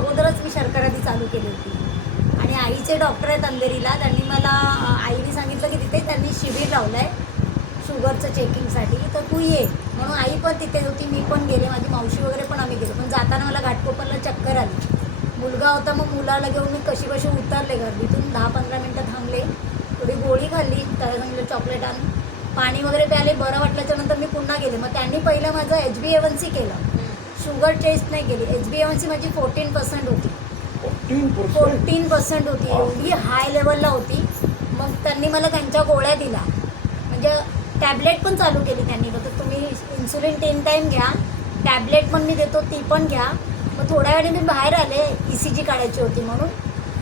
अगोदरच मी शर्करा ती चालू केली होती. आणि आईचे डॉक्टर आहेत अंधेरीला त्यांनी मला आईने सांगितलं की तिथे त्यांनी शिबिर लावलं आहे शुगरचं चेकिंगसाठी तर तू ये. म्हणून आई पण तिथे होती मी पण गेले माझी मावशी वगैरे पण आम्ही गेलो. पण जाताना मला घाटकोपरला चक्कर आली. मुलगा होता मग मुलाला घेऊन मी कशी कशी उतरले गर्दीतून. दहा पंधरा मिनटं थांबले. थोडी गोळी खाल्ली तर सांगितलं चॉकलेट आणि. पाणी वगैरे प्याले बरं वाटल्याच्यानंतर मी पुन्हा गेले. मग त्यांनी पहिलं माझं H B A one C केलं. शुगर टेस्ट नाही केली. एच बी सी माझी फोर्टीन पर्सेंट होती. फोर्टीन पर्सेंट होती. एवढी हाय लेवलला होती. मग त्यांनी मला त्यांच्या गोळ्या दिला म्हणजे टॅबलेट पण चालू केली त्यांनी. तर तुम्ही इन्सुलिन टेन टाईम घ्या. टॅबलेट पण मी देतो ती पण घ्या. मग थोड्या वेळाने मी बाहेर आले. ई सी जी काढायची होती म्हणून.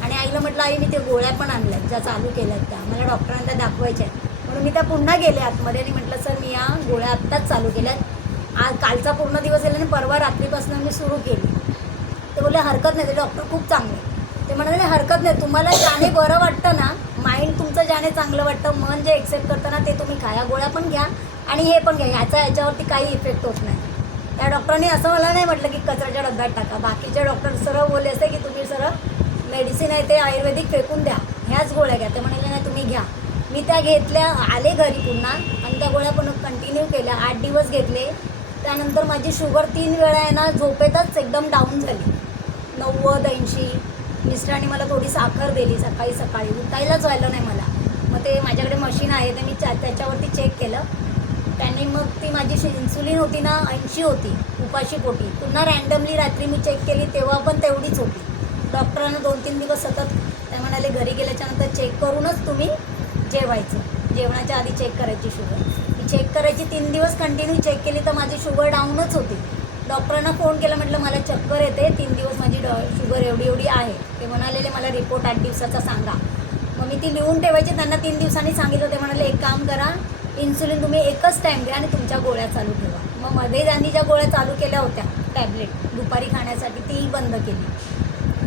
आणि आईला म्हटलं आई मी ते गोळ्या पण आणल्यात ज्या चालू केल्यात त्या. मला डॉक्टरांना दाखवायच्या आहेत. म्हणून मी त्या पुन्हा गेले आतमध्ये आणि म्हटलं सर मी या गोळ्या आत्ताच चालू केल्यात. आज कालचा पूर्ण दिवस गेला आणि परवा रात्रीपासून मी सुरू केली. ते बोलले हरकत नाही ते डॉक्टर खूप चांगले ते म्हणाले हरकत नाही तुम्हाला ज्याने बरं वाटतं ना माइंड तुमचं ज्याने चांगलं वाटतं मन जे एक्सेप्ट करतं ना ते तुम्ही खा या गोळ्या पण घ्या आणि हे पण घ्या ह्याचा याच्यावरती काही इफेक्ट होत नाही. त्या डॉक्टरांनी असं मला नाही म्हटलं की कचऱ्याच्या डब्यात टाका बाकीचे डॉक्टर सरळ बोलले असते की तुम्ही सरळ मेडिसिन आहे ते आयुर्वेदिक फेकून द्या ह्याच गोळ्या घ्या. ते म्हणाले नाही तुम्ही घ्या. मी त्या घेतल्या आले घरी पुन्हा आणि त्या गोळ्या पण कंटिन्यू केल्या आठ दिवस घेतले. त्यानंतर माझी शुगर तीन वेळा आहे ना झोपेतच एकदम डाऊन झाली. नव्वद ऐंशी. मिस्टरांनी मला थोडी साखर दिली सकाळी सकाळी. उठायलाच व्हायलं नाही मला. मग ते माझ्याकडे मशीन आहे ते मी चा त्याच्यावरती चेक केलं. त्यांनी मग ती माझी इन्सुलिन होती ना ऐंशी होती उपाशी पोटी. पुन्हा रँडमली रात्री मी चेक केली तेव्हा पण तेवढीच होती. डॉक्टरांना दोन तीन दिवस सतत ते म्हणाले घरी गेल्याच्यानंतर चेक करूनच तुम्ही जेवायचं. जेवणाच्या आधी चेक करायची शुगर. चेक करायची तीन दिवस कंटिन्यू चेक केली तर माझी शुगर डाऊनच होती. डॉक्टरांना फोन केला म्हटलं मला चक्कर येते तीन दिवस माझी डॉ शुगर एवढी एवढी आहे. ते म्हणालेले मला रिपोर्ट आठ दिवसाचा सांगा. मग मी ती लिहून ठेवायची त्यांना तीन दिवसांनी सांगितलं ते म्हणाले एक काम करा इन्सुलिन तुम्ही एकच टाईम घ्या आणि तुमच्या गोळ्या चालू ठेवा. मग मध्ये त्यांनी ज्या गोळ्या चालू केल्या होत्या टॅबलेट दुपारी खाण्यासाठी तीही बंद केली.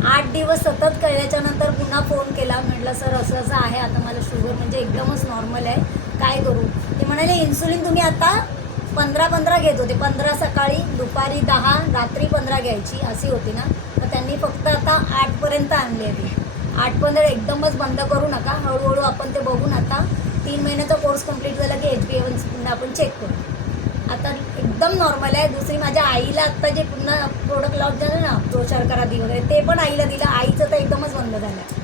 आठ दिवस सतत कळल्याच्यानंतर पुन्हा फोन केला म्हटलं सर असं असं आहे आता मला शुगर म्हणजे एकदमच नॉर्मल आहे. काय करू? म्हणाले इन्सुलिन तुम्ही आता पंधरा पंधरा घेत होते. पंधरा सकाळी दुपारी दहा रात्री पंधरा घ्यायची अशी होती ना. तर त्यांनी फक्त आता आठपर्यंत आणली आहे ती. आठपर्यंत एकदमच बंद करू नका. हळूहळू आपण ते बघून आता तीन महिन्याचा कोर्स कंप्लीट झाला की एच बी एन पुन्हा आपण चेक करू. आता एकदम नॉर्मल आहे. दुसरी माझ्या आईला आत्ता जे पुन्हा प्रोडक्ट लॉन्च झालं ना तो शर्करा दी वगैरे ते पण आईला दिलं. आईचं तर एकदमच बंद झालं